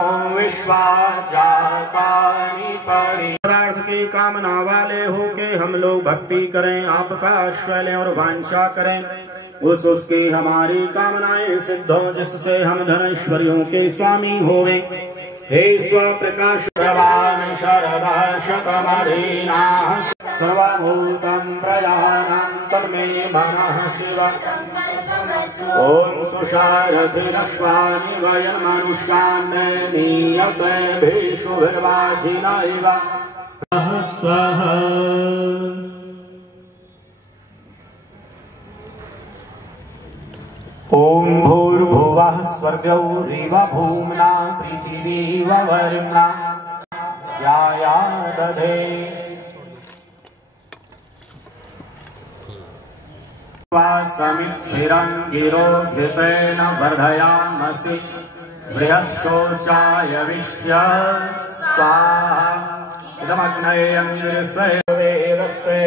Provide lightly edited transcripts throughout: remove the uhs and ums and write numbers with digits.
विश्वाजातानि पदार्थ की कामना वाले हो के हम लोग भक्ति करें, आपका आश्रय लें और वांछा करें, उसकी हमारी कामनाएं सिद्ध हो, जिससे हम धनेश्वरियों के स्वामी होवे। हे स्वप्रकाश प्रवान शरदा शतमदीना सर्वभूतं प्रजानां तन्मे मनः शिव। ओम सुषारथिरश्वानि वयं मनुष्यान् नीयते भेषुभिर्वाजिनैव सह। ओम भूर्भुवः स्वर्गौरिव भूम्ना पृथिवीव वर्म्ना याया दधे समिद्भिरङ्गिरो घृतेन वर्धयामसि बृहच्छोचाय विष्ट्य स्वाहा। इदमग्नये अङ्गिरस्य वेदस्ते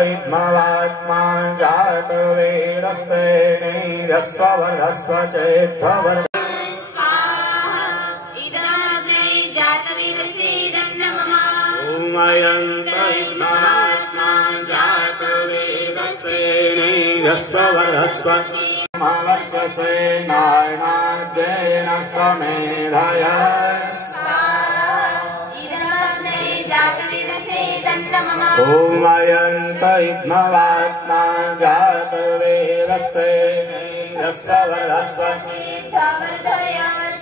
इद्मवात्मा जातवेदस्ते नीरस्ववर्धस्व चेद्धवर्ध। ओमयन्त इद्मवात्मा जातवेदस्ते नीरस्ववर्धस्व वर्चसे नारायणाद्येन समेधय। ओमयन्त इद्मवात्मा जातवेदस्ते नीरस्ववर्धस्व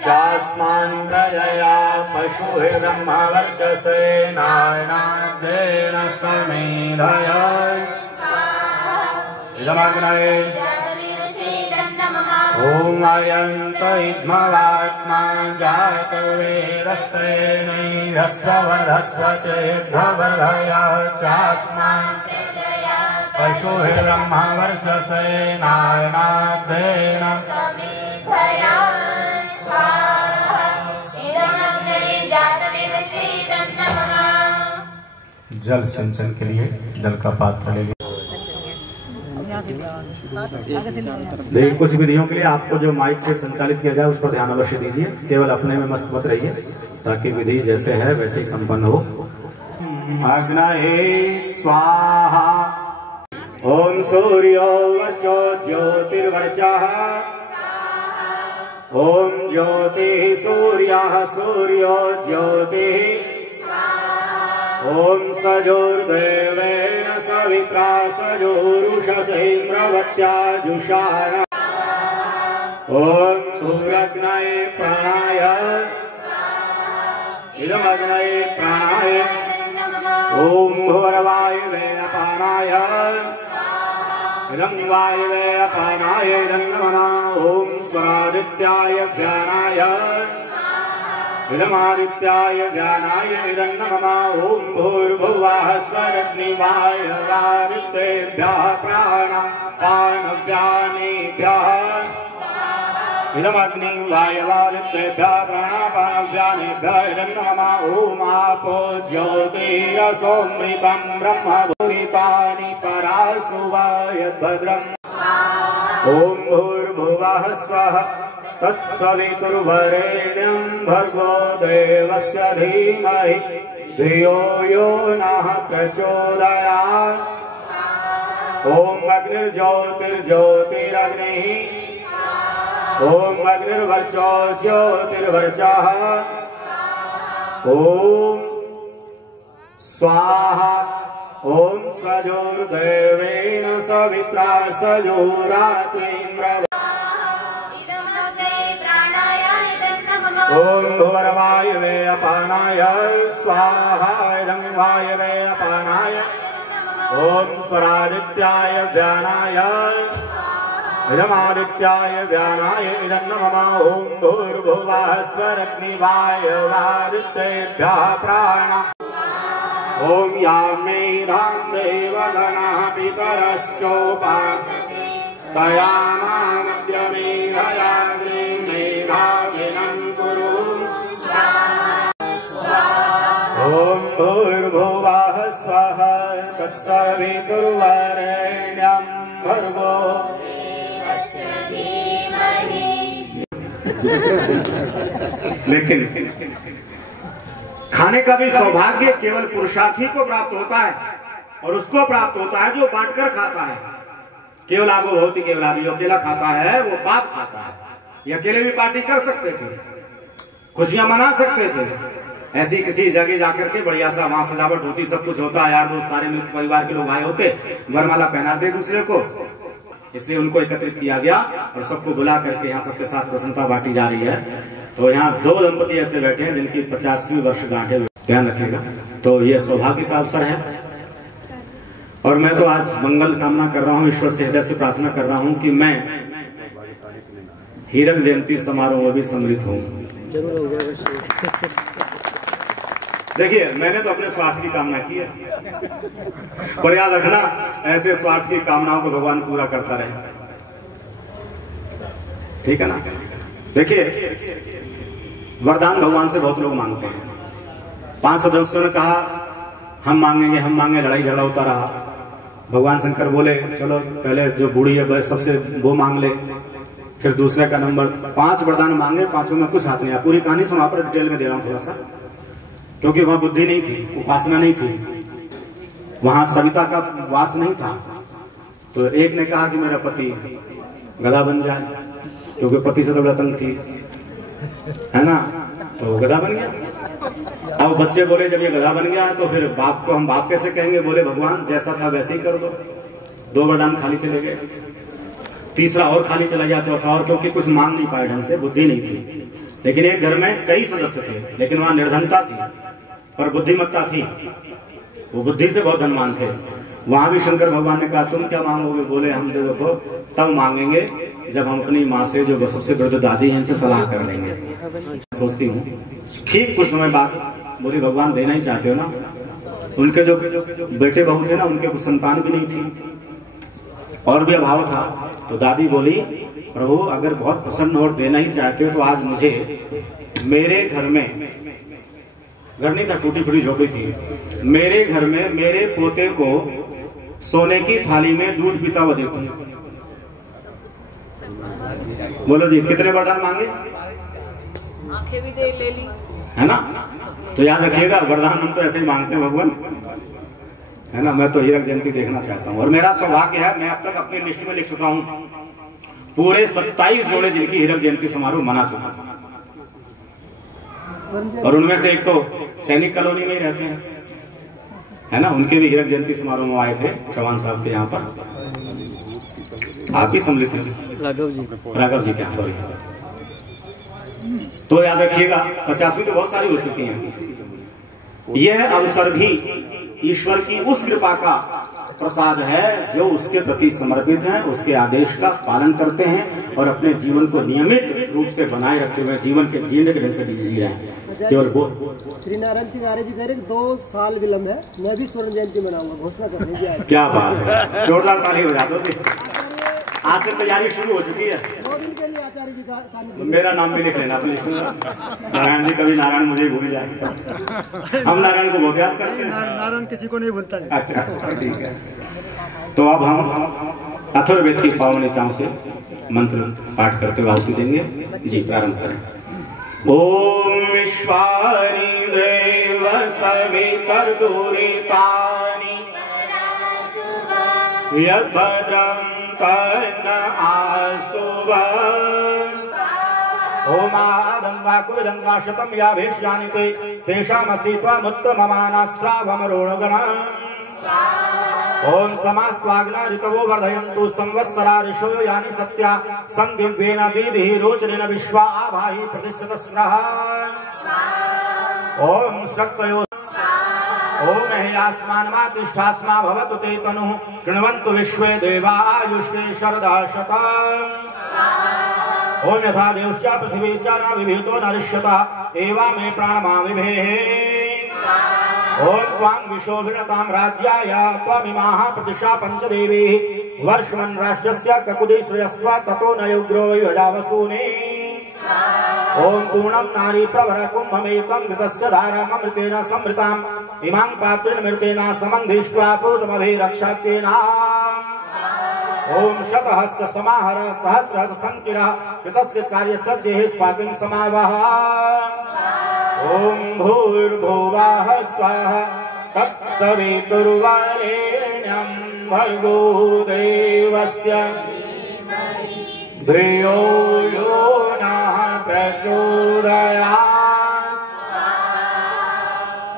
चास्मान् प्रजया पशुभिर्ब्रह्मवर्चसे नारायणाद्येन समेधय। इदमग्नये ओमयन्त इद्मवात्मा जातवेदस्ते नीरस्ववर्धस्व चेद्धवर्धय चास्मान् पशुभिर्ब्रह्मवर्चसे नारायणाद्येन समेधय। जल सिंचन के लिए जल का पात्र ले लिया। लेकिन कुछ विधियों के लिए आपको जो माइक से संचालित किया जाए उस पर ध्यान अवश्य दीजिए, केवल अपने में मस्त मत रहिए, ताकि विधि जैसे है वैसे ही संपन्न हो। अग्नये स्वाहा। ओम सूर्यो वर्चो ज्योतिर्वर्चः। ओम ज्योतिः सूर्यः सूर्यो ज्योतिः। ओम सजोर्देवेन सवित्रा सजोरुषसेन्द्रवत्या जुषाण। ओम भूरग्नये प्राणाय। इदमग्नये प्राणाय। ओम भूर्वायुवे अपानाय। इदं वायुवे अपानाय इदं नमः। ओम स्वरादित्याय व्यानाय। इदमादित्याय ज्ञानाय इदं नमः। ओम भूर्भुवः स्वरग्निवायुवादित्येभ्यः प्राणापानव्यानेभ्यः। इदमग्नि वायुवादित्येभ्यः प्राणापानव्यानेभ्यः इदं नमः। ओम आपो ज्योतिरसोमृतं ब्रह्म भूरितानि परासुवा यद्भद्रम्। ओम भूर्भुवः स्वः तत्सवितुर्वरेण्यं भर्गो देवस्य धीमहि धियो यो नः प्रचोदयात्। ओम अग्निर्ज्योतिर्ज्योतिरग्निः। ओम अग्निर्वर्चो ज्योतिर्वर्चः। ओम स्वाहा। ओम सजोर्देवेन सवित्रा सजोरात्रिन्द्र। ओम भूर्वायुवे अपानाय स्वाहा। इदं वायुवे अपानाय। ओम स्वरादित्याय व्यानाय। इदमादित्याय व्यानाय इदं नमः। ओम भूर्भुवः स्वरग्निवायुवादित्येभ्यः प्राणा। ओम यामेधां देवगणः पितरश्चोपासते तया मामद्य मेधयाग्निं मेधाविनं कुरु तत्सवितुर्वरेण्यं भर्गो लेकिन खाने का भी सौभाग्य केवल पुरुषार्थी को प्राप्त होता है, और उसको प्राप्त होता है जो बांटकर खाता है। केवल आगो भवती केवल जो अकेला खाता है वो पाप खाता है। ये अकेले भी पार्टी कर सकते थे, खुशियां मना सकते थे, ऐसी किसी जगह जाकर के बढ़िया सा वहां सजावट होती, सब कुछ होता, यार दोस्त सारे मित्र परिवार के लोग आए होते, वरमाला पहनाते दूसरे को। इसलिए उनको एकत्रित किया गया और सबको बुला करके यहाँ सबके साथ प्रसन्नता बांटी जा रही है। तो यहाँ दो दंपति ऐसे बैठे हैं जिनकी 50वीं वर्षगांठ है, ध्यान रखिएगा। तो ये सौभाग्य का अवसर है, और मैं तो आज मंगल कामना कर रहा हूँ, ईश्वर से हृदय से प्रार्थना कर रहा हूँ कि मैं हीरक जयंती समारोह में भी सम्मिलित हूँ। देखिए, मैंने तो अपने स्वार्थ की कामना की है, पर याद रखना ऐसे स्वार्थ की कामनाओं को भगवान पूरा करता रहे, ठीक है ना। देखिए, वरदान भगवान से बहुत लोग मांगते हैं। 5 सदस्यों ने कहा हम मांगेंगे, हम मांगे, लड़ाई झगड़ा होता रहा। भगवान शंकर बोले चलो पहले जो बूढ़ी है सबसे वो मांग ले, फिर दूसरे का नंबर 5 वरदान मांगे, 5 में कुछ हाथ नहीं आया। पूरी कहानी सुना पर डिटेल में दे रहा हूं थोड़ा सा, क्योंकि वहां बुद्धि नहीं थी, उपासना नहीं थी, वहां सविता का वास नहीं था। तो एक ने कहा कि मेरा पति गधा बन जाए, क्योंकि पति से तो बड़ा तंग थी, है ना, तो गधा बन गया। अब बच्चे बोले जब ये गधा बन गया तो फिर बाप को हम बाप कैसे कहेंगे, बोले भगवान जैसा था वैसे ही कर दो। 2 वरदान खाली चले गए, तीसरा और खाली चला गया, चौथा और, क्योंकि कुछ मांग नहीं पाए ढंग से, बुद्धि नहीं थी। लेकिन एक घर में कई सदस्य थे, लेकिन वहां निर्धनता थी पर बुद्धिमत्ता थी, वो बुद्धि से बहुत धनवान थे। वहां भी शंकर भगवान ने कहा तुम क्या मांगोगे, बोले हम देखो तब मांगेंगे जब हम अपनी माँ से जो सबसे वृद्ध दादी है इनसे सलाह कर लेंगे। सोचती हूँ ठीक कुछ समय बाद बोली भगवान देना ही चाहते हो ना। उनके जो बेटे बहू थे ना, उनके कुछ संतान भी नहीं थी और भी अभाव था। तो दादी बोली प्रभु अगर बहुत प्रसन्न और देना ही चाहते हो तो आज मुझे मेरे घर में, घर नहीं था, टूटी फूटी झोपड़ी थी, मेरे घर में मेरे पोते को सोने की थाली में दूध पीता हुआ देखो। बोलो जी कितने वरदान मांगे, आंखें भी दे ले ली, है ना। तो याद रखिएगा वरदान हम तो ऐसे ही मांगते हैं भगवान, है ना। मैं तो हीरक जयंती देखना चाहता हूँ और मेरा सौभाग्य है, मैं अब तक अपनी लिस्ट में लिख चुका हूँ पूरे 27 जोड़े जिनकी हीरक जयंती समारोह मना चुका हूँ, और उनमें से एक तो सैनिक कॉलोनी में ही रहते हैं, है ना। उनके भी हीरक जयंती समारोह में आए थे चौहान साहब के यहाँ पर, आप ही सम्मिलित हैं, राघव जी क्या, सॉरी। तो याद रखिएगा 50वीं तो बहुत सारी हो चुकी हैं। यह अवसर भी ईश्वर की उस कृपा का प्रसाद है जो उसके प्रति समर्पित हैं, उसके आदेश का पालन करते हैं और अपने जीवन को नियमित रूप से बनाए रखते हुए जीवन के जीने के ढंग से जी रहे हैं। केवल श्री नारायण सिंह आर्य जी कह रहे 2 साल विलंब है, मैं भी स्वर्ण जयंती मनाऊंगा, घोषणा कर दीजिए। क्या बात है, जोरदार ताली हो जाती है। आज से तैयारी शुरू हो चुकी है। 2 दिन के लिए आचार्य जी का मेरा नाम भी लिख लेना प्लीज। नारायण जी, कभी नारायण मुझे भूल जाए, हम नारायण को बहुत याद करते हैं। नारायण किसी को नहीं भूलता। अच्छा ठीक है। तो अब हम अथर्ववेद की पावन ऋचाओं से मंत्र पाठ करते हुए आहुति देंगे। जी प्रारंभ करें। ओम विश्वानि देव सवितर्दुरितानि यद्भद्रं तन्न आसुव। ओमादंगाकुविदंगा शतं याभीष्यानि ते तेषामसि त्वमुत्तममानास्त्रावमरोणगणा। ओम समास्त्वाग्ना ऋतवो वर्धयन्तु संवत्सरा ऋषो यानि सत्या संदिव्येन दीदिः रोचनेन विश्वा आभाहि प्रतिशतस्रः। ओम शक्तयो ओम हेयास्मान्मातिष्ठास्मा भवतु ते तनुः कृण्वन्तु विश्वे देवायुष्टे शरदा शतम्। ओम यथा देवस्या पृथिवी च न विभीतो नरिष्यता एवा मे प्राणमा विभेः। ओम त्वां विशोभिनतां राज्याय त्वमिमाः प्रतिशा पंचदेवीः वर्षमन् राष्ट्रस्य ककुदे श्रेयस्व ततो न युग्रो युजावसूनि। ओम पूर्णम नारी प्रभर कुंभमेतं घृतस्य धारामृतेन संभृताम् इमां पात्रेण मृतेन समन्धिष्ट्वा पूतमभिरक्षात्येन ओम शतहस्त समाहर सहस्रहत संकिरः कृतस्य कार्यस्य चेह स्वातिं समावह ओम भूर्भुवः स्वः तत्सवितुर्वरेण्यं भर्गो देवस्य धियो यो नः प्रचोदयात्।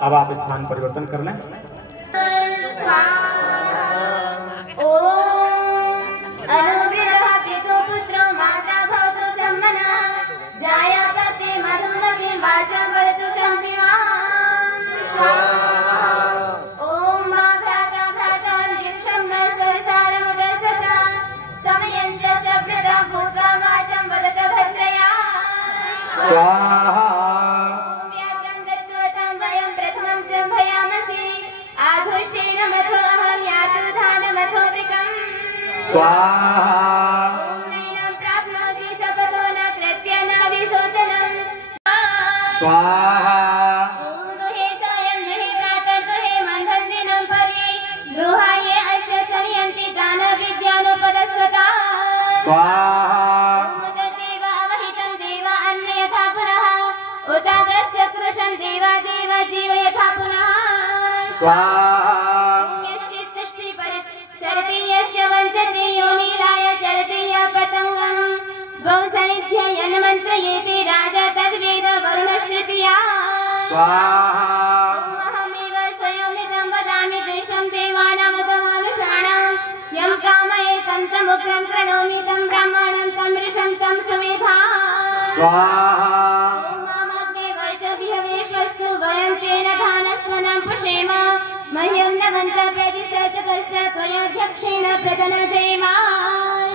अब आप स्थान परिवर्तन कर लें। स्वाहा स्वाहा राजा तद्वेद वरुणस्तृतीया अहमेव स्वयमिदं वदामि द्वेषं देवानामतमानुषाणां यं कामये तं तमुग्रं प्रणोमि तं ब्राह्मणं तं ऋषं तं सुमेधा वर्चभिहवेश्वस्तु वयं तेन धानस्वनं पुषेम मह्यं न वञ्च प्रतिसचकस्य त्वयाध्यक्षेण प्रदनजेम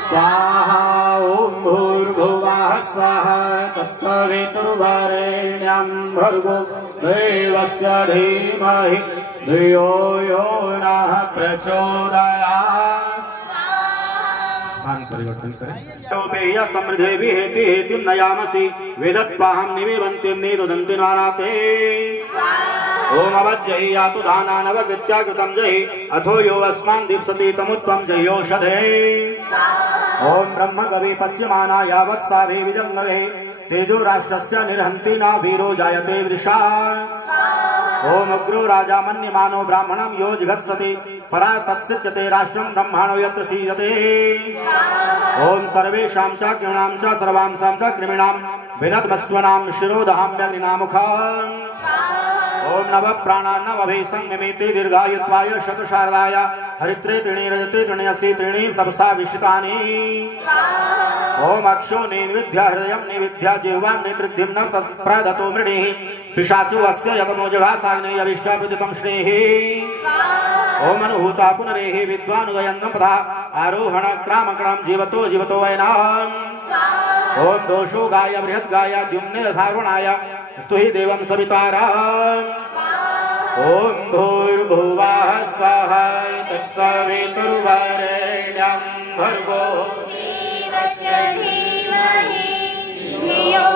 स्वाहा ओम भूर्भुवः स्वः तत्सवितुर्वरेण्यं भर्गो देवस्य धीमहि धियो यो नः प्रचोदयात्। स्थान परिवर्तन करें। तोपेय समृद्धे विहेति हेतिं नयामसि वेदत्वाहं निवेवन्तिं निरुदन्ति नानाते ओम अवज्जहि यातु दानानवकृत्या कृतं जहि अथो यो अस्मान् दीप्सति तमुत्त्वं जह्योषधे ओम ब्रह्म कवि पच्यमाना यावत् साभि विजङ्गवे तेजो राष्ट्रस्य निर्हन्ति न वीरो जायते वृषा ओम अग्रो राजा मन्यमानो ब्राह्मणं यो जिघत्सति परा तत्सिच्यते राष्ट्रं ब्रह्माणो यत्र सीदते ओम सर्वेषां च कृणां च सर्वांसां च कृमिणां विनद्मस्वनां शिरोदहाम्यग्निनामुखम् ओम नव प्राणान्नवभि संगमेते दीर्घायुत्वाय शतशारदाय हरित्रे त्रीणि रजते त्रीण्यसि त्रीणि तपसा विश्रितानि ओम अक्षो निविद्या हृदयं निविद्या जिह्वां निवृद्धिं न तत्प्रदतो मृणिः पिशाचो अस्य यतमो जघासाग्नेय अभिष्टापितं श्रेः ओम अनुहूता पुनरेः विद्वानुदयन्नं पदा आरोहण क्रामक्रम जीवतो जीवतो वैनाम् ओम दोषो गाय बृहत् गाय द्युम्ने धारुणाय स्तुहि देवं सविताराम् ओम भूर्भुवः स्वः तत्सवितुर्वरेण्यं भर्गो देवस्य धीमहि धियो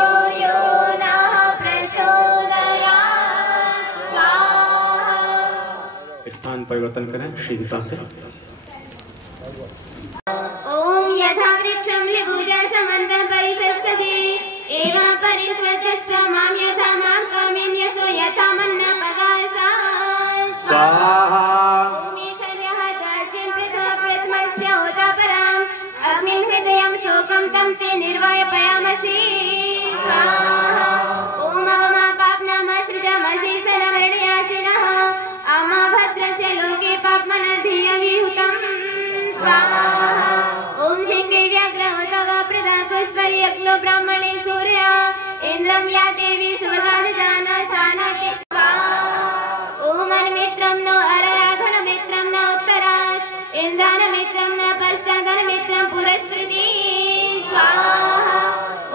यो नः प्रचोदयात्। स्वाहा। स्थान परिवर्तन करें शीघ्रता से। ओम यथा वृक्षं लिबुजा समन्तं परिसृष्टति एवं परिसृजस्व मां यथा मां कामिन्यसो यथा मन्नपगासा स्वाहा ओम ईश्वर्यः द्वार्यं पृथ्वा प्रथमस्य होतापराम् अग्निं हृदयं शोकं तं ते निर्वापयामसि स्वाहा ओम अमा पाप्नामसृजमशेषनमर्णयाशिनः अमा भद्रस्य लोके पाप्मनधियविहुतं स्वाहा ओम सिंहे व्याघ्रहोतव प्रदाकुस्पर्यक्लो ब्राह्मणे सूर्य इंद्रं या देवी सुमगानजाना सानाति ओम अन्मित्रं नो अरराघन मित्रं न उत्तरात् इंद्रान मित्रं न पश्चादन मित्रं पुरस्कृति स्वाहा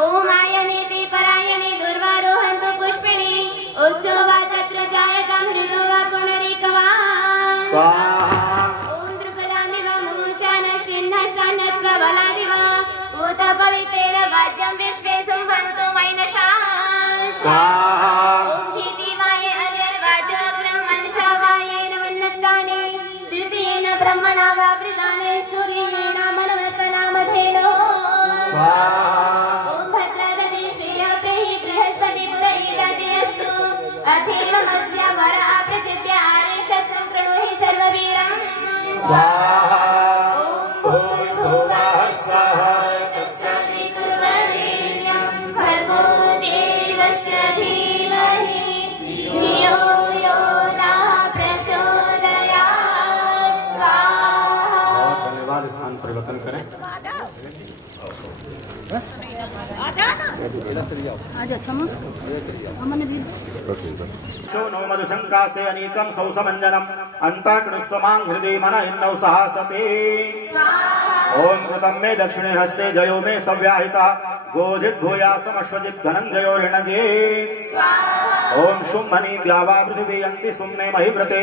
ओम आयनेति परायणे दुर्वारोहन्तु पुष्पिणी उत्सवा तत्र जायतां हृदो वा पुनरीकवा स्वाहा ओम द्रुपदामिव मुमुचानस्मिन्नस्सन्नत्व बलादिव भूतपवित्रेण वाज्यं विश्वे संहन्तु वैनशा अथेवमस्य वरः पृथिव्या आरे शत्रुं प्रणुहि सर्ववीरम् स्वाहा ॐ भूर्भुवः स्वः तत्सवितुर्वरेण्यं भर्गो देवस्य धीमहि धियो यो नः प्रचोदयात् स्वाहा। धन्यवाद। स्थान परिवर्तन करें। नो मधुशंकासे अनीकं सौसमंजनम अंताकृष्वमां हृदय मन हिन्नौ सहासते। ओम कृतं मे दक्षिणे हस्ते जयो मे सव्याहिता गोजित भूयासमश्वजित धनंजयो ऋणजेत्। ओम शुम्भनी द्यावा पृथिवी यन्ति सुम्ने महिव्रते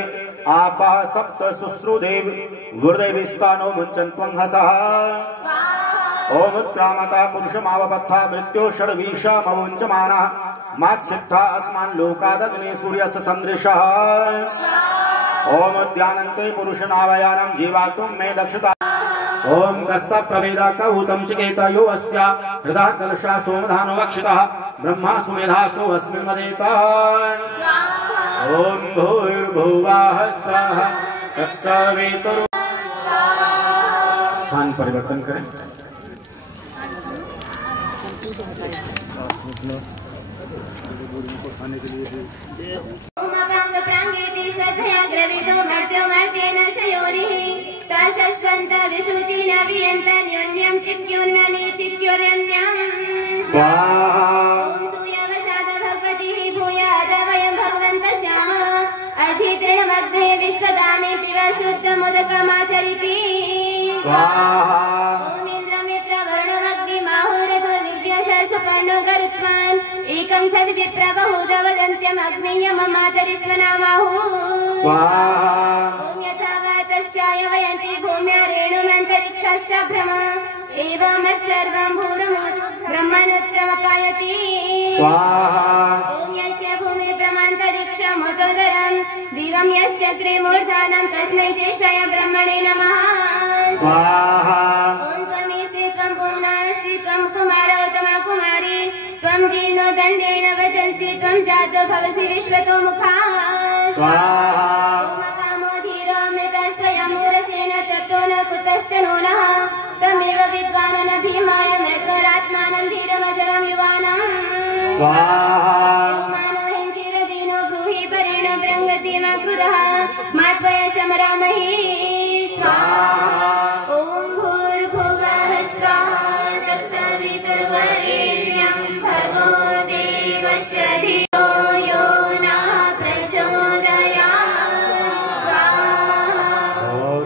आपा सप्त शुश्रुदेव गुरुदेविस्तानो मुञ्चन्त्वं हसः। ओम उत्क्रामता पुरुषमावपत्था मृत्यो षड्वीषमवुञ्चमानः माच्छित्था अस्मान् लोकादग्ने सूर्यस्य सन्दृशः। ओम उद्यानन्ते पुरुषनावयानं जीवातुं मे दक्षता। ओम कस्त प्रवेदा कौतं चिकेतयो अस्य हृदः कलशा सोमधानो वक्षितः ब्रह्मा सुमेधासो अस्मिन् मदेत। ओम भूर्भुवः स्वः तत्सवितुर्। स्थान परिवर्तन करें। ओमभंग प्रांगेति स्वधया ग्रविदो मर्त्यो मर्त्येन सयोनिः तसस्वन्त विशुचिन वियन्तन्योन्यं चिक्योन्ननि चिक्योरन्यं स्वाहा। ॐ सूयवसाद भगवतिः भूयाद वयं भगवन्तस्यामः अधितृणमग्ने विश्वदाने पिब शुद्धमुदकमाचरिति स्वाहा। ॐ इन्द्रमित्रवरुणमग्निमाहुरथो दिव्यसुपर्णो गरुत्मान् एकं सद्विप्रबहुदवदन्त्यमग्नेयममातरिस्वनामाहुः स्वाहा। ॐ यथा वातस्याय वयन्ति भूम्या रेणुमन्तरिक्षश्च भ्रम एवमत्सर्वं ब्रह्मणोत्तमपायति स्वाहा। ॐ यस्य भूमिर्ब्रह्मान्तरिक्षमुदोदरं दिवं यश्चक्रे मूर्धानं तस्मै ज्येष्ठाय ब्रह्मणे नमः स्वाहा। ॐ त्वमेस्ति त्वं पूर्णास्ति त्वं कुमारोत्तमा कुमारी त्वं जीर्णो दण्डेन वचन्सि त्वं जातो भवसि विश्वतो मुखा स्वाहा। कामो धीरोऽमृतस्वयमूरसेन तप्तो न कुतश्च नूनः तमेव विद्वान् न भीमाय मृत्योरात्मानं धीरमजरं युवानम् स्वाहा। मानवहिंसीरदीनो ब्रूहि परेण ब्रङ्गतिमा क्रुधः मात्वय समरामहि स्वाहा। ॐ भूर्भुवः स्वः तत्सवितुर्वरेण्यं भर्गो देवस्य धियो यो नः प्रचोदयात् स्वाहा।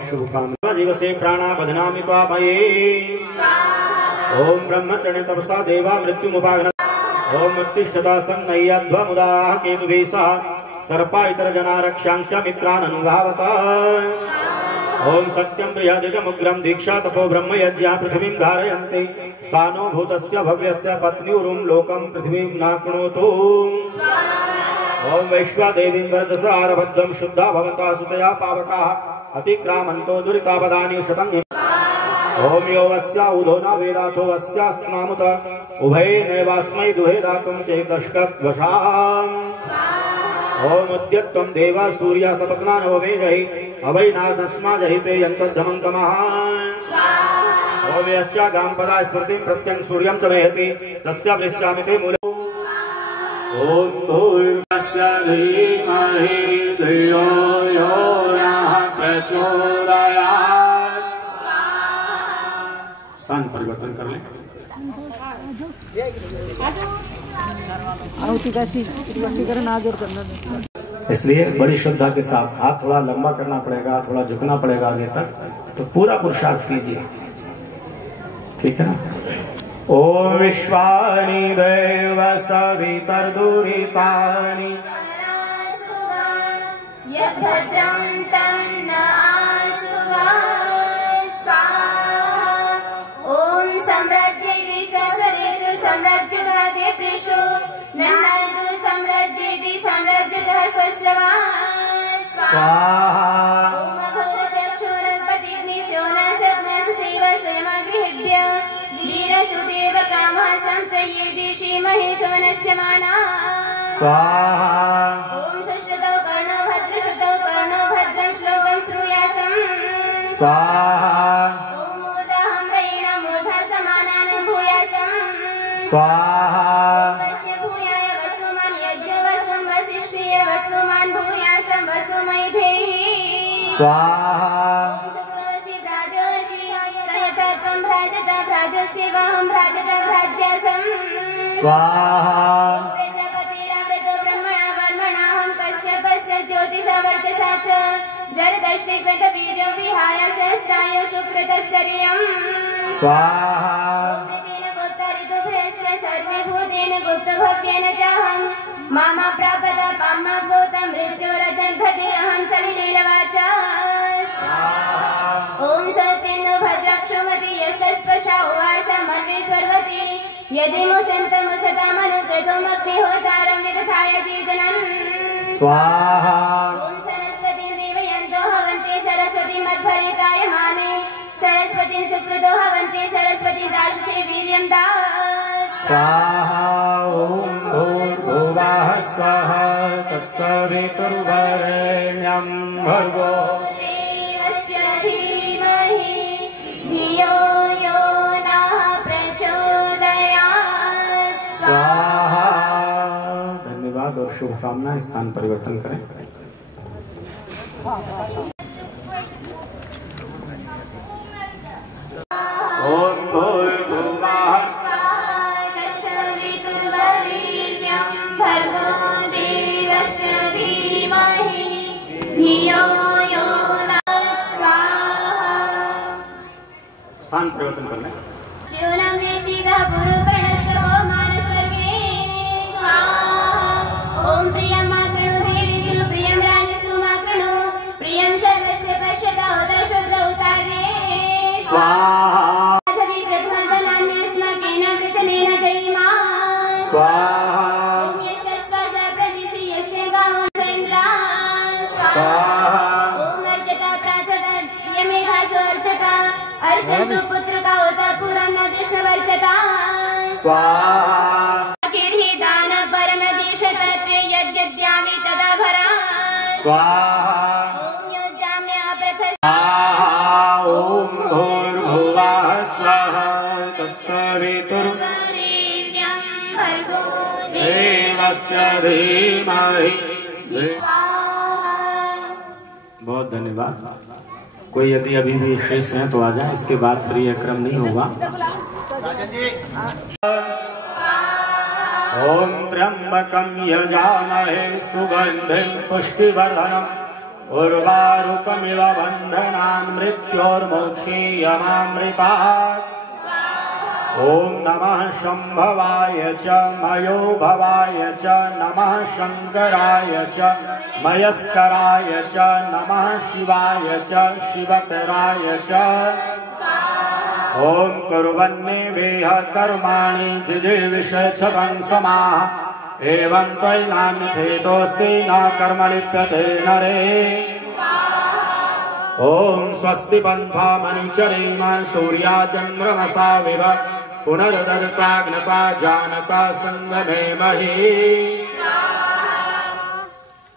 शुभकामना जीवसे प्राणा बध्नामि त्वामये। ओम ब्रह्मचर्य तपसा देवा मृत्युमुपागन। ओम उत्तिष्ठता सन्नय्यध्वमुदाः केतुभिः सह सर्पा इतर जना रक्षांस्य मित्राननुभावता। ओम सत्यं प्रियादिकमुग्रं दीक्षा तपो ब्रह्म यज्ञा पृथिवीं धारयन्ति सा नो भूतस्य भव्यस्य पत्न्यूरुं लोकं पृथिवीं नाक्नोतु। ओम वैश्वादेवीं वर्चसा आरभद्रं शुद्धा भवता सुतया पावकाः अतिक्रामन्तो दुरितापदानि शतं। ओम यो वस्या उदो न वेदाथो वस्या स्नामुत उभये नैवास्मै दुहे दातुं चेतष्कद्वशाम्। ओम उद्यत्वं देव सूर्य सपत्ना नवमेजहि अवैनाथस्मा जहिते यन्तद्धमन्तमः। ओम यस्या गाम्पदा स्मृतिं प्रत्यं सूर्यं च वहति तस्य वृश्यामि ते मूलम्। ओम भूर्भुवस्य धीमहि धियो यो नः प्रचोदयात्। स्थान परिवर्तन कर लें। इसलिए बड़ी श्रद्धा के साथ हाथ थोड़ा लंबा करना पड़ेगा, थोड़ा झुकना पड़ेगा आगे तक, तो पूरा पुरुषार्थ कीजिए, ठीक है ना। ओम विश्वानि देव सवितर्दुरितानि यद्भद्रं तन्न आसुवा स्वाहा। ॐ सम्राज्येति स्वसरेषु सम्राज्यगादेषु नन्दन्तु सम्राज्येति सम्राज्यतः स्वश्रवा स्वाहा। ॐ अघोरचक्षुरपतिग्निस्यो न सद्मसुसेव स्वयमगृहेभ्य वीरसुदेव कामः संतयेति श्रीमहे सुमनस्य मानः स्वाहा। स्वाहा वस्य भूयाय वसुमान् यज्ञ वसुं वसिष्ठिय वसुमान् भूयासं वसुमैभिः स्वाहा शुक्रोऽसि भ्राजोऽसि सयतत्वं भ्राजत भ्राजस्य वहं भ्राजत भ्राज्यासं स्वाहा प्रजापतिरावृतो ब्रह्मणा वर्मणाहं कश्यपस्य ज्योतिषा वर्चसा च जरदष्टिकृतवीर्यो विहाय सहस्राय सुकृतश्चर्यम् स्वाहा मृतेन गुप्तऋतुभ्रस्य सर्वे भूतेन गुप्तभव्येन चाहं मामा प्रापद पामा भूतं मृत्युरजन्भजे अहं सलिलेन वाचा ॐ सचिन्नो भद्राक्षुमति यस्तस्पशा उवाच मन्वेश्वरवती यदि मुसन्तमुसतामनुकृतमग्निहोतारं विदधाय दीजनम् स्वाहा ॐ सरस्वतीं देवयन्तो हवन्ते सरस्वती मध्वरिताय माने सरस्वतीं सुकृतो हवन्ते सरस्वती दाशुषे वीर्यं दात् स्वाहा ॐ भूर्भुवः स्वः तत्सवितुर्वरेण्यं भर्गो देवस्य धीमहि धियो यो नः प्रचोदयात् स्वाहा। धन्यवाद और शुभकामना। स्थान परिवर्तन करें। ओम भूर्भुवः तत्सवितुर्वरेण्यं भर्गो देवस्य धीमहि धियो यो नः स्वाहा। स्थान परिवर्तन कर लें। शिवनं मे सीतः पुरुप्रणस्तवो मानस्वर्गे स्वाहा। ॐ प्रियं मा कृणु देवीषु प्रियं राजसु मा कृणु प्रियं सर्वस्य पश्यता उत शुद्र उतार्ये स्वाहा स्वाहा प्रथमदनान्यस्माकेन प्रचलेन जयिमा स्वाहा ॐ यस्य श्वास प्रदिशि यस्य गावो इन्द्रा स्वाहा। स्वाहा ॐ अर्चता प्राचता यमेघासु अर्चता अर्चन्तु पुत्रका उत पुरं न दृष्टवर्चता स्वाहा कीर्हि दान परमदीशतत्वे यद्यद्यामि तदा भरा स्वाहा ॐ योज्याम्याप्रथ स्वाहा। ओम भूर्भुवः स्वः तत्सवितुर्वरेण्यं वरेण्यं भर्गो देवस्य धीमहि स्वाहा। बहुत धन्यवाद। कोई यदि अभी भी शेष है तो आ जाए, इसके बाद फिर यह क्रम नहीं होगा। ओम त्र्यंबकं यजामहे सुगंधिं पुष्टिवर्धनम् उर्वारुकमिव बन्धनान् मृत्योर्मोक्षीयमामृतात्। ओम नमः शंभवाय च मयोभवाय च नमः शंकराय च मयस्कराय च नमः शिवाय च शिवतराय च। ओम कुर्वन्नेवेह कर्माणि जिजीविषच्छतं समाः एवं त्वय्नान्यथेतोऽस्ति न कर्म लिप्यते नरे। ओम स्वस्ति पन्थामनुचरेम सूर्या चन्द्रमसा विव पुनर्दत्ताग्नता जानता संगमे महि।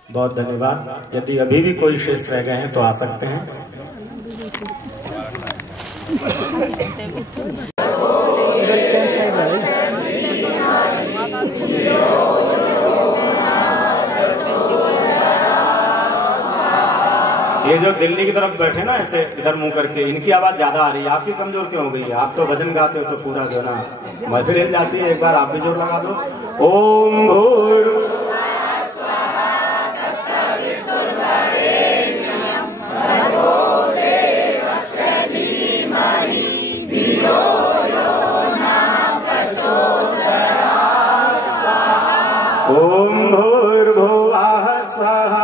बहुत धन्यवाद। यदि अभी भी कोई शेष रह गए हैं तो आ सकते हैं। ये जो दिल्ली की तरफ बैठे ना ऐसे इधर मुंह करके, इनकी आवाज ज्यादा आ रही है। आपकी कमजोर क्यों हो गई है? आप तो भजन गाते हो तो पूरा जो ना महफिल हिल जाती है। एक बार आप भी जोर लगा दो। ओम भूर ओम भूर्भुवः स्वः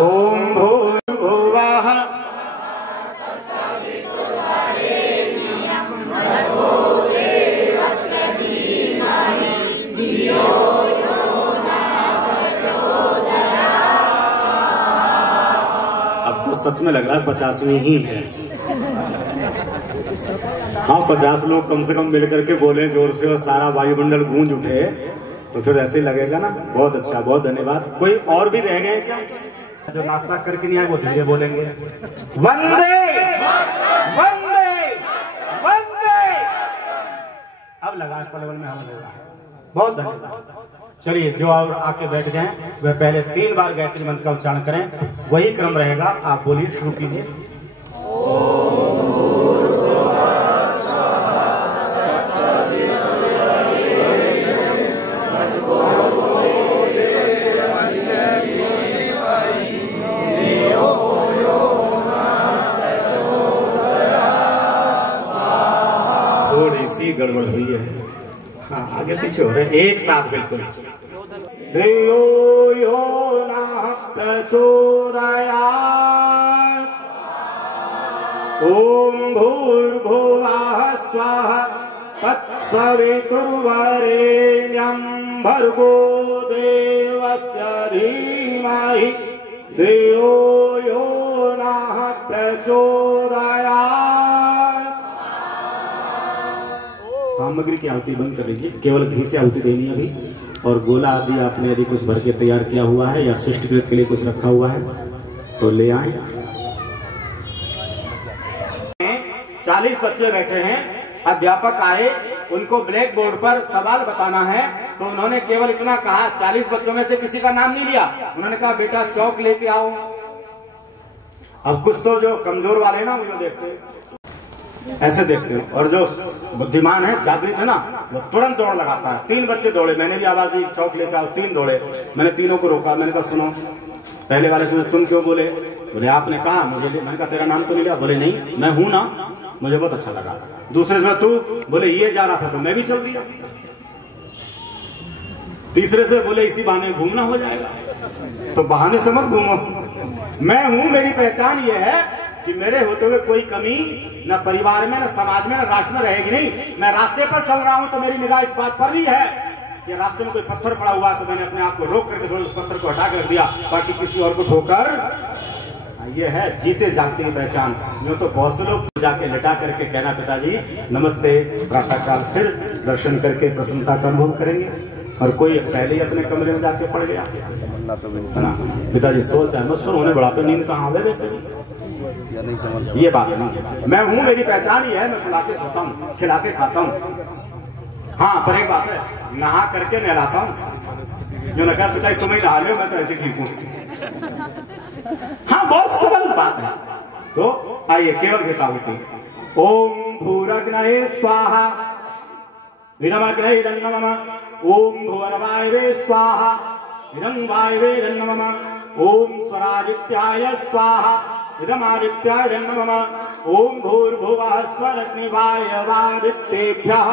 ओम भूर्भुवः अब तो सच में लग रहा है 50वीं ही है। हाँ 50 लोग कम से कम मिलकर के बोले जोर से और सारा वायुमंडल गूंज उठे तो फिर ऐसे ही लगेगा ना। बहुत अच्छा, बहुत धन्यवाद। कोई और भी रह गए क्या जो नाश्ता करके नहीं आए? वो धीरे बोलेंगे, वंदे वंदे वंदे। अब लगा पलवल में हम लगा। बहुत धन्यवाद। चलिए, जो और आके बैठ गए वह पहले 3 बार गायत्री मंत्र का उच्चारण करें, वही क्रम रहेगा। आप बोलिए, शुरू कीजिए। थोड़ी सी गड़बड़ हुई है। हाँ, आगे पीछे हो रहे, एक साथ बिल्कुल। धियो यो नः प्रचोदयात्, ओम भूर्भुवः स्वः तत्सवितुर्वरेण्यं भर्गो देवस्य धीमहि धियो यो नः प्रचोदयात्। सामग्री की आहुति बंद कर लीजिए, केवल घी से आहुति देनी है अभी। और गोला आदि आपने यदि कुछ भर के तैयार किया हुआ है या शिष्टकृत के लिए कुछ रखा हुआ है तो ले आए। 40 बच्चे बैठे हैं, अध्यापक आए, उनको ब्लैक बोर्ड पर सवाल बताना है, तो उन्होंने केवल इतना कहा, 40 बच्चों में से किसी का नाम नहीं लिया। उन्होंने कहा बेटा चौक लेके आओ। अब कुछ तो जो कमजोर वाले ना, वो जो देखते हैं ऐसे देखते हैं, और जो बुद्धिमान है, जागृत है ना, वो तुरंत दौड़ लगाता है। 3 बच्चे दौड़े, मैंने भी आवाज दी चौक लेकर आओ, 3 दौड़े। मैंने तीनों को रोका, मैंने कहा सुनो। पहले वाले से तुम क्यों बोले? बोले आपने कहा मुझे। मैंने कहा तेरा नाम तो नहीं लिया? बोले नहीं, मैं हूं ना, मुझे बहुत अच्छा लगा। दूसरे से तू? बोले ये जा रहा था तो मैं भी चल दिया। तीसरे से बोले इसी बहाने घूमना हो जाएगा। तो बहाने से मत घूमो, मैं हूं, मेरी पहचान ये है कि मेरे होते हुए कोई कमी न परिवार में, न समाज में, न राष्ट्र में रहेगी नहीं। मैं रास्ते पर चल रहा हूं तो मेरी निगाह इस बात पर भी है कि रास्ते में कोई पत्थर पड़ा हुआ तो मैंने अपने आप को रोक करके थोड़ा उस पत्थर को हटा कर दिया, ताकि किसी और को ठोकर। ये है जीते जागते की पहचान। यूं तो बहुत से लोग जाके लिटा करके कहना पिताजी नमस्ते, प्रातःकाल फिर दर्शन करके प्रसन्नता का अनुभव करेंगे, और कोई पहले ही अपने कमरे में जाके पड़ गया। पिताजी सोच है मत उन्हें बढ़ा तो नींद कहाँ आवे वैसे ये बात नहीं। मैं हूं, मेरी पहचान ही है, मैं सुला के सोता हूँ, खिला के खाता हूँ। हाँ, पर एक बात है, नहा करके नहलाता हूँ। जो न कहा पिताजी तुम्हें नहा लो, मैं तो ऐसे ठीक हूँ। हाँ, बहुत सरल बात है। तो आइए केवल घेता होती। ओम भूरग्नये स्वाहा इदमग्नये नमः। ओम भुवर्वायवे स्वाहा इदं वायवे नमः। ओम स्वरादित्याय स्वाहा इदमादित्याय नमः। ओम भूर्भुवः स्वरग्निवायवादित्येभ्यः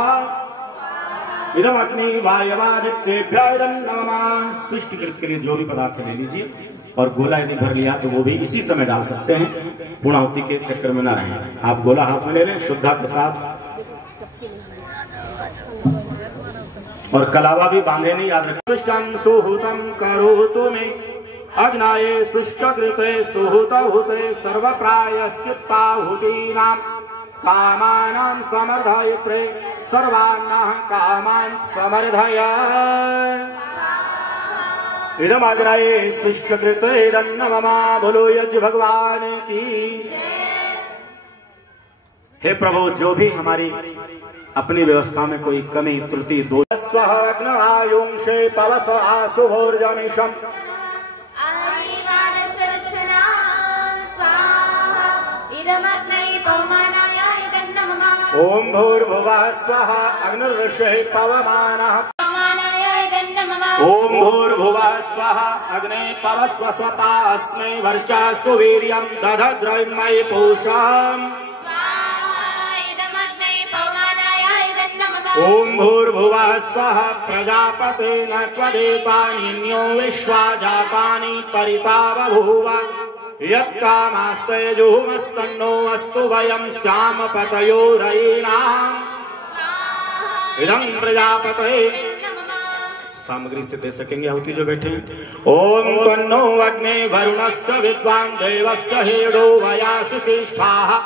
इदमग्निवायवादित्येभ्यः नमः। सृष्टिकृत के लिए जो भी पदार्थ ले लीजिए, और गोला यदि भर लिया तो वो भी इसी समय डाल सकते हैं, पूर्णाहुति के चक्कर में ना रहें। आप गोला हाथ में ले लें शुद्धा के साथ, और कलावा भी बांधे नहीं, याद रखें। सुष्टं सुहुतं करोतु मे अग्नाये शुष्ककृते सुहुतहुते सर्वप्रायश्चित्ताहुतीनां कामानां समर्धयित्रे सर्वान्नः कामान् समर्धय। इदमग्नये शुष्ककृते नमः। बोलो यज्ञ भगवान की। हे प्रभु, जो भी हमारी अपनी व्यवस्था में कोई कमी त्रुटि दोष स्वग्नवायुंशे पवस आशुभोर्जनिशम् ओम भूर्भुवः स्वः अग्निर्षे पवमानः। ओम भूर्भुवः स्वः अग्ने पवस्वस्वतास्मै वर्चस्व वीर्यं दधद्रविमयि पूषाम्। ओम भूर्भुवः स्वः प्रजापतेन त्वदेतान्यो विश्वा जातानि परिपावभूव। यत्कामास्तेजोमस्तन्नो अस्तु वयं श्याम पतयोरयिणाम्। इदं प्रजापतये। सामग्री से दे सकेंगे आहुति जो बैठे हैं। ओम तन्नो अग्ने वरुणस्य विद्वान् देवस्य हेडो वयासि श्रेष्ठाः।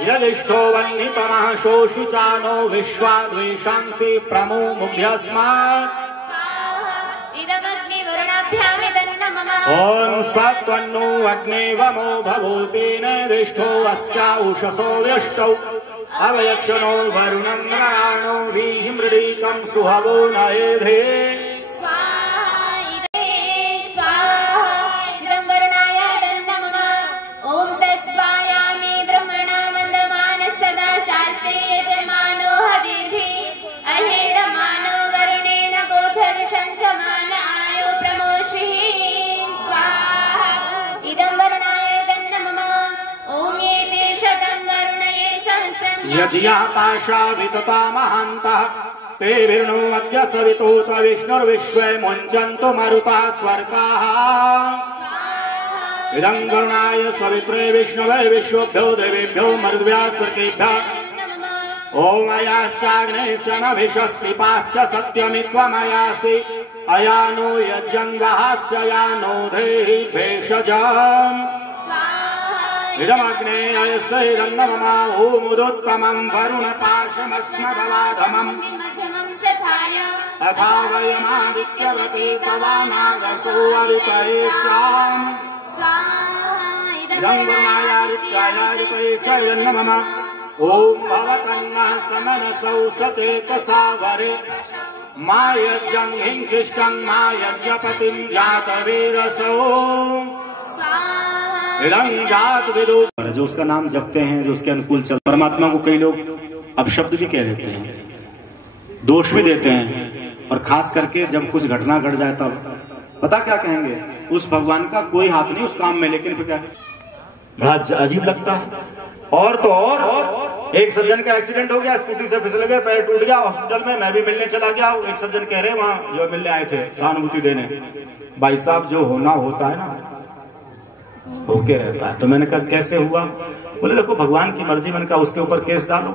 यदिष्ठो वह्नितमः शोषुचानो विश्वाद्वेषांसि प्रमो मुख्यस्मात्। ओम सत्वन्नो अग्निवमो भवोतेन दृष्टो अस्या उषसो व्यष्टौ अवयक्षणो वरुणं राणो वीहिमृडीकं सुहवो नयेधे यज्ञा पाशा वितता महान्तः ते विष्णु अद्य सवितोत विष्णुर्विश्वे मुञ्चन्तु मरुता स्वर्गाः इदं करुणाय सवित्रे विष्णवे विश्वभ्यो देवेभ्यो मरुद्भ्यः स्वर्गेभ्यः ओम अयाश्चाग्ने सनभिषस्तिपाश्च सत्यमित्वमयासि अयानो यज्ञङ्गहास्य यानो देहि भेषजम् इदमग्ने अयस्यैरन्नममा ओमुदोत्तमं वरुणपाशमस्मदवाधमम् तथा वयमादित्यवते तवानागसो अरितये स्वाम् इदं वरुणायादित्यायादितयेष्यैरन्नममा ॐ भवतन्नः समनसौ सचेतसा वरे मा यज्ञं हिंसिष्टं मा यज्ञपतिं जातवीरसौ जो उसका नाम जपते हैं, जो उसके अनुकूल चल, परमात्मा को कई लोग अपशब्द भी कह देते हैं, दोष भी देते हैं, और खास करके जब कुछ घटना घट जाए तब पता क्या कहेंगे, उस भगवान का कोई हाथ नहीं उस काम में। लेकिन फिर क्या बड़ा अजीब लगता है। और तो और एक सज्जन का एक्सीडेंट हो गया, स्कूटी से फिसल गए, पैर टूट गया, हॉस्पिटल में मैं भी मिलने चला गया। एक सज्जन कह रहे वहां जो मिलने आए थे सहानुभूति देने, भाई साहब जो होना होता है ना होके रहता है। तो मैंने कहा कैसे हुआ? बोले देखो भगवान की मर्जी। मैंने कहा उसके ऊपर केस डालो।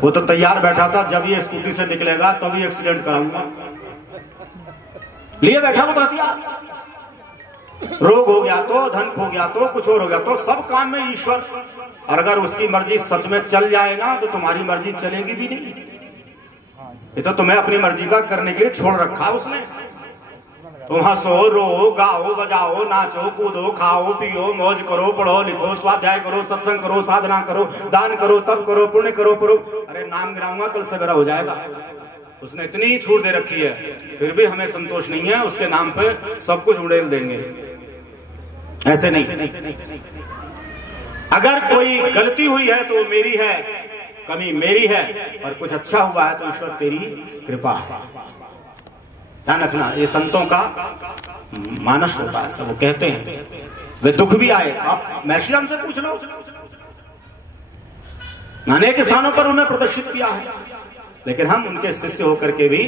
वो तो तैयार बैठा था, जब ये स्कूटी से निकलेगा तभी एक्सीडेंट कराऊंगा, लिए बैठा वो हथियार। रोग हो गया तो, धन खो गया तो, कुछ और हो गया तो, सब काम में ईश्वर। और अगर उसकी मर्जी सच में चल जाए ना तो तुम्हारी मर्जी चलेगी भी नहीं। ये तो तुम्हें अपनी मर्जी का करने के लिए छोड़ रखा उसने। तुम हंसो, रो, गाओ, बजाओ, नाचो, कूदो, खाओ, पियो, मौज करो, पढ़ो, लिखो, स्वाध्याय करो, सत्संग करो, साधना करो, दान करो, तप करो, पुण्य करो, अरे नाम गिराऊंगा कल सवेरा हो जाएगा। उसने इतनी छूट दे रखी है, फिर भी हमें संतोष नहीं है। उसके नाम पे सब कुछ उड़ेल देंगे। ऐसे नहीं। अगर कोई गलती हुई है तो मेरी है, कमी मेरी है, और कुछ अच्छा हुआ है तो ईश्वर तेरी कृपा है। ध्यान रखना, ये संतों का मानस होता है, सब वो कहते हैं। वे दुख भी आए, आप महर्षि राम से पूछ लो, अनेक स्थानों पर उन्हें प्रदर्शित किया है। लेकिन हम उनके शिष्य होकर के भी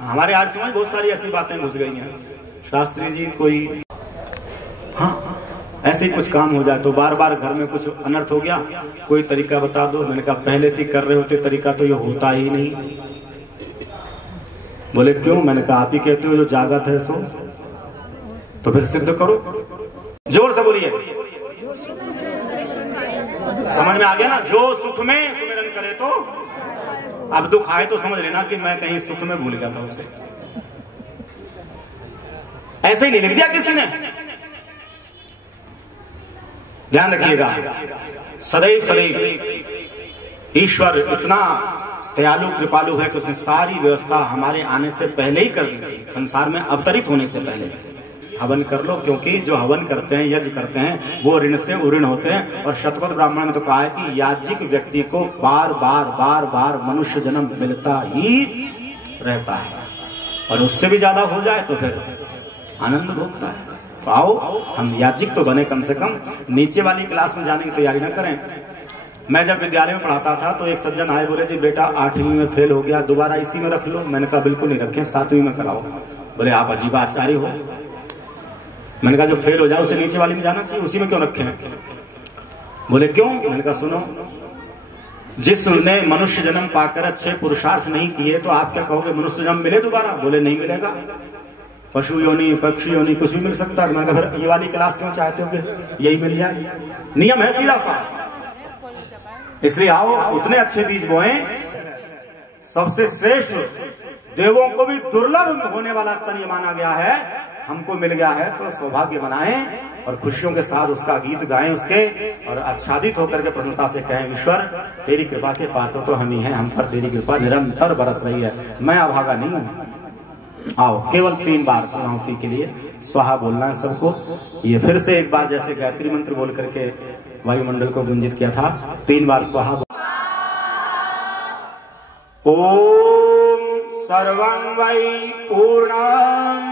हमारे आज समझ बहुत सारी ऐसी बातें घुस गई हैं। शास्त्री जी कोई ऐसे ही कुछ काम हो जाए तो बार बार घर में कुछ अनर्थ हो गया, कोई तरीका बता दो। मैंने कहा पहले से कर रहे होते तरीका तो ये होता ही नहीं। बोले क्यों? मैंने कहा आप ही कहते हो जो जागत है सो, तो फिर सिद्ध करो। जोर से बोलिए, समझ में आ गया ना? जो सुख में सुमिरन करे तो, अब दुख आए तो समझ लेना कि मैं कहीं सुख में भूल गया था उसे। ऐसे ही नहीं लिख दिया किसी ने। ध्यान रखिएगा, सदैव सदैव ईश्वर इतना दयालु कृपालु है कि उसने सारी व्यवस्था हमारे आने से पहले ही कर दी थी। संसार में अवतरित होने से पहले हवन कर लो, क्योंकि जो हवन करते हैं, यज्ञ करते हैं, वो ऋण से उऋण होते हैं। और शतपथ ब्राह्मण में तो कहा है कि याज्ञिक व्यक्ति को बार बार बार बार मनुष्य जन्म मिलता ही रहता है, और उससे भी ज्यादा हो जाए तो फिर आनंद भोगता है। तो आओ हम याज्ञिक तो बने, कम से कम नीचे वाली क्लास में जाने की तैयारी न करें। मैं जब विद्यालय में पढ़ाता था तो एक सज्जन आए, बोले जी बेटा 8वीं में फेल हो गया, दोबारा इसी में रख लो। मैंने कहा बिल्कुल नहीं रखें, 7वीं में कराओ। बोले आप अजीब आचार्य हो। मैंने कहा जो फेल हो जाए उसे नीचे वाली में जाना चाहिए, उसी में क्यों रखें? बोले क्यों? मैंने कहा सुनो, जिसने मनुष्य जन्म पाकर अच्छे पुरुषार्थ नहीं किए तो आप क्या कहोगे, मनुष्य जन्म मिले दोबारा? बोले नहीं मिलेगा, पशु योनि, पक्षी योनि, कुछ भी मिल सकता है। मैंने कहा फिर ये वाली क्लास क्यों चाहते हो कि यही मिल जाए? नियम है सीधा सा। इसलिए आओ उतने अच्छे बीज बोए, सबसे श्रेष्ठ, देवों को भी दुर्लभ होने वाला तन ये माना गया है हमको मिल गया है तो सौभाग्य मनाएं और खुशियों के साथ उसका गीत गाएं उसके, और आच्छादित होकर के प्रसन्नता से कहें ईश्वर तेरी कृपा के पात्र तो हम ही हैं, हम पर तेरी कृपा निरंतर बरस रही है, मैं अभागा नहीं हूं। आओ, केवल 3 बार पूर्णाहुति के लिए स्वाहा बोलना है सबको। ये फिर से एक बार जैसे गायत्री मंत्र बोल करके वायुमंडल को गुंजित किया था, 3 बार स्वाहा। ओम सर्वं वै पूर्णम्,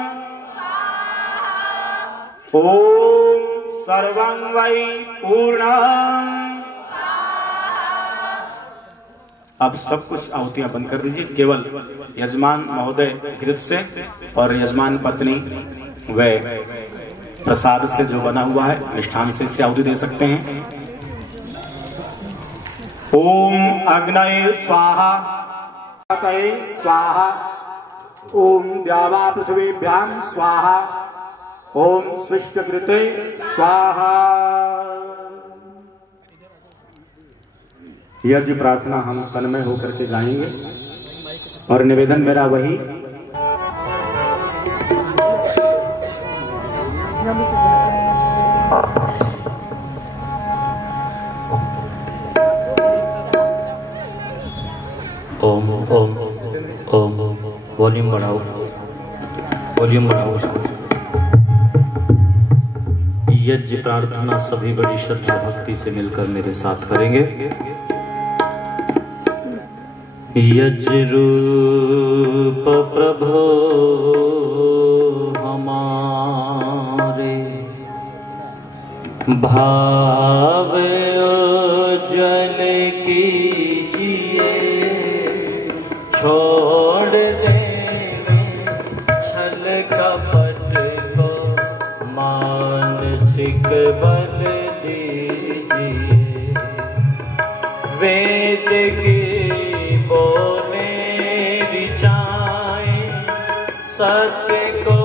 ओम सर्वं वै पूर्णम्। अब सब कुछ आहुतियां बंद कर दीजिए, केवल यजमान महोदय कृत से और यजमान पत्नी व प्रसाद से जो बना हुआ है मिष्ठान से इससे आहुति दे सकते हैं। ओम अग्नये स्वाहा, स्वाहा, ओम द्यावा पृथ्वीभ्याम स्वाहा, ओम स्विष्टकृते स्वाहा। यज्ञ प्रार्थना हम तन्मय होकर के गाएंगे और निवेदन मेरा वही ओम ओम ओम, वॉल्यूम बढ़ाओ, वॉल्यूम बढ़ाओ उसको। यज्ञ प्रार्थना सभी बड़ी श्रद्धा भक्ति से मिलकर मेरे साथ करेंगे। यज्ञ रूप प्रभो हमारे, भाव जल कीजिए, छोड़ देवे छल कपट को, मानसिक बल दीजिए। वेद की बोले ऋचाएं, सत्य को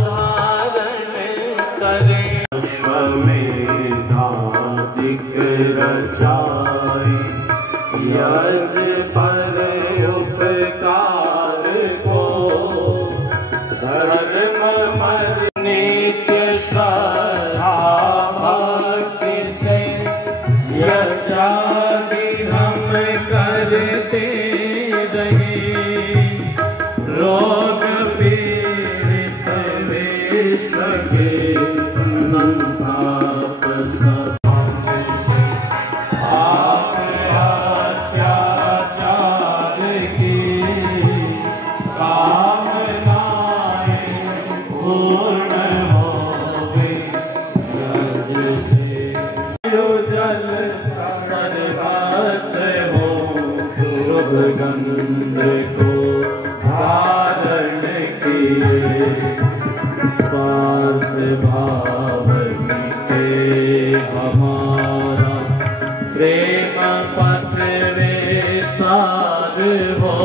धारण करें। अश्वमेधादिक रचाए, यज्ञ पर उपकार को, धर्म मर नित्य श्रद्धा भक्ति से यज्ञादि हम करते रहे। रोग पीड़ित विश्व के संताप सब आप अत्याचार की कामनाएं पूर्ण होवे। यज्ञ से जल सर्वत हो, शुभ गंध को धारण किए। स्वार्थ भाव मिटे हमारा, प्रेम पत्र विस्तार हो।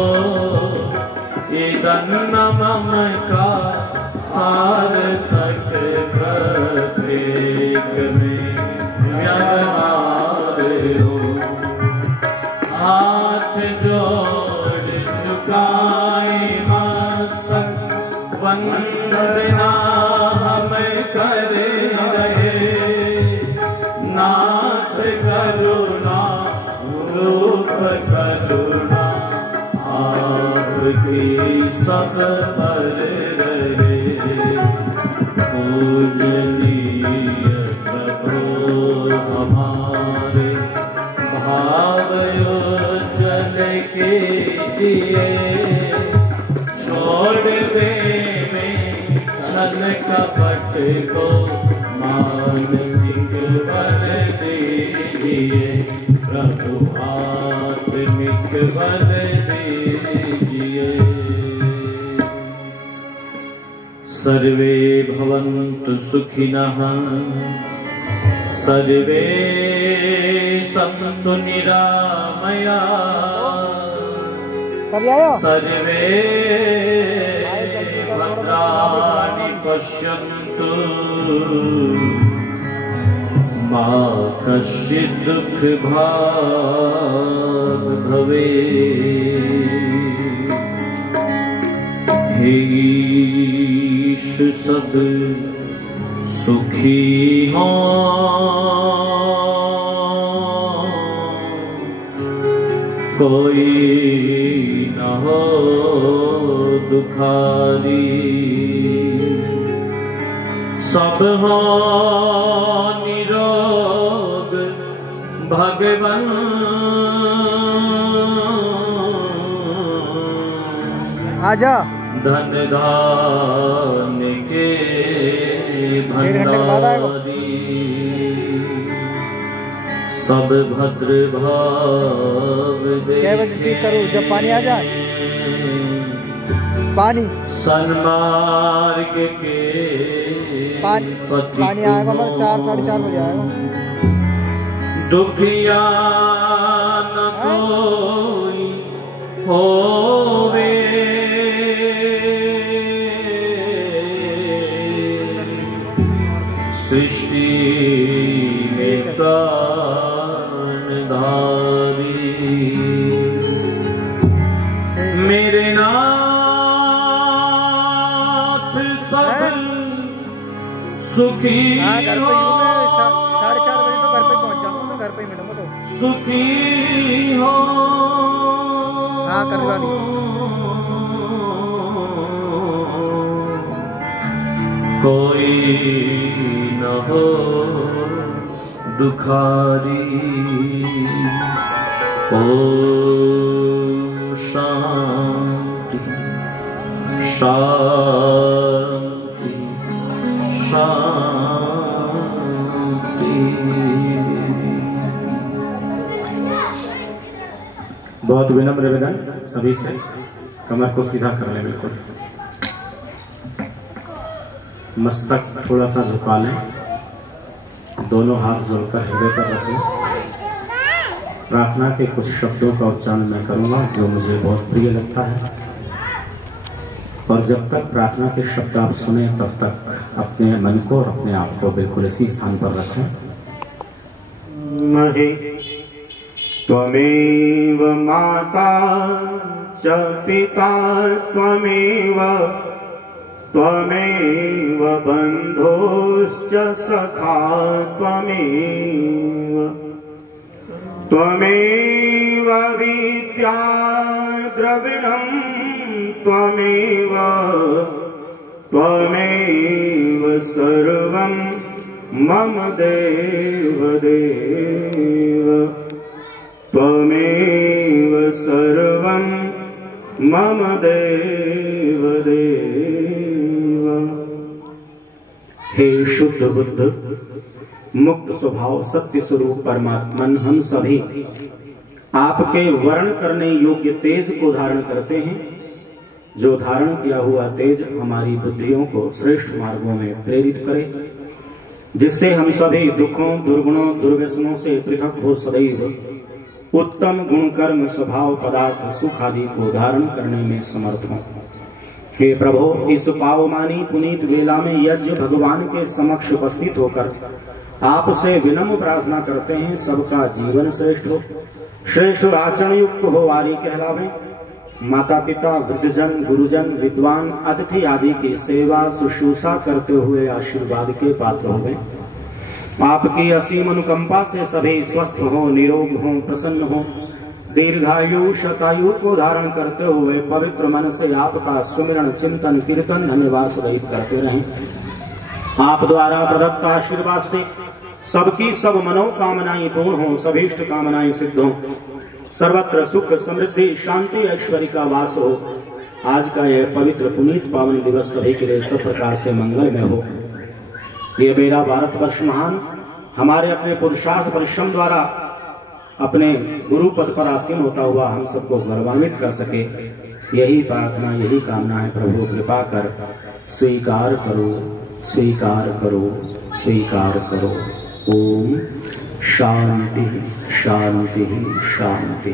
ईदन मम का सार्थक प्रत्येक में व्यवहार हो। हाथ जोड़ झुकाए मस्तक, वंदना हम करे रहे। नाथ करुणा रूप करुणा, आपकी सब पर रहे। पूजनीय प्रभु हमारे, भाव जल कीजिए। छोड़ दे में छल कपट को, मानसिक बल दीजिए। प्रभु आत्मिक बल दीजिए। सर्वे भवन्तु सुखिनः, सर्वे सन्तु निरामया, सर्वे भद्राणि पश्यन्तु, मा कश्चित् दुःख भाग् भवेत्। हे सब सुखी हो, कोई न हो दुखारी, सब हो निरोग भगवन, आजा धन धान्य के भंडारी, सब भद्र भाव दे। करूँ जब पानी आ जाए, पानी सन्मार्ग के पानी आएगा, मतलब 4 साढ़े 4 बजे आएगा। दुखिया न कोई होवे, सृष्टि में प्राणधारी, मेरे नाथ सब सुखी हो, 4:30 बजे तो घर पे पहुंच जाऊंगा, मैं घर पे ही मिलूंगा। तो सुखी हो, हाँ करवा दी। कोई न हो दुखारी, ओम शांति शांति शांति। बहुत विनम्र निवेदन सभी से, कमर को सीधा कर लें, बिल्कुल मस्तक थोड़ा सा झुका लें, दोनों हाथ जोड़कर हृदय पर रखें। प्रार्थना के कुछ शब्दों का उच्चारण मैं करूंगा जो मुझे बहुत प्रिय लगता है, और जब तक प्रार्थना के शब्द आप सुने तब तक अपने मन को और अपने आप को बिल्कुल इसी स्थान पर रखें। महे त्वमेव माता च पिता त्वमेव, त्वमेव बन्धुश्च सखा त्वमेव, त्वमेव विद्या द्रविणं त्वमेव, त्वमेव सर्वं मम देव देव, त्वमेव सर्वं मम देव देव। हे शुद्ध बुद्ध मुक्त स्वभाव सत्य स्वरूप परमात्मन, हम सभी आपके वर्ण करने योग्य तेज को धारण करते हैं। जो धारण किया हुआ तेज हमारी बुद्धियों को श्रेष्ठ मार्गों में प्रेरित करे, जिससे हम सभी दुखों दुर्गुणों दुर्व्यसनों से पृथक हो सदैव उत्तम गुण कर्म स्वभाव पदार्थ सुख आदि को धारण करने में समर्थ हों। हे प्रभु, इस पावमानी पुनीत वेला में यज्ञ भगवान के समक्ष उपस्थित होकर आपसे विनम्र प्रार्थना करते हैं, सबका जीवन श्रेष्ठ हो, श्रेष्ठ आचरण युक्त हो, आर्य कहलावे। माता पिता वृद्धजन गुरुजन विद्वान अतिथि आदि की सेवा शुश्रूषा करते हुए आशीर्वाद के पात्र हो गए। आपकी असीम अनुकंपा से सभी स्वस्थ हो, निरोग हो, प्रसन्न हो, दीर्घायु शतायु को धारण करते हुए पवित्र मन से आपका सुमिरन चिंतन कीर्तन धन्यवाद सदैव करते रहें। आप द्वारा प्रदत्त आशीर्वाद से सबकी सब मनोकामनाएं पूर्ण हो, सभी इष्ट कामनाएं सिद्ध हो, सर्वत्र सुख समृद्धि शांति ऐश्वर्य का वास हो। आज का यह पवित्र पुनीत पावन दिवस सभी के लिए सब प्रकार से मंगलमय हो। ये मेरा भारतवर्ष महान हमारे अपने पुरुषार्थ परिश्रम द्वारा अपने गुरु पद पर आसीन होता हुआ हम सबको गौरवान्वित कर सके, यही प्रार्थना यही कामना है। प्रभु कृपा कर स्वीकार करो, स्वीकार करो, स्वीकार करो। ओम शांति शांति शांति।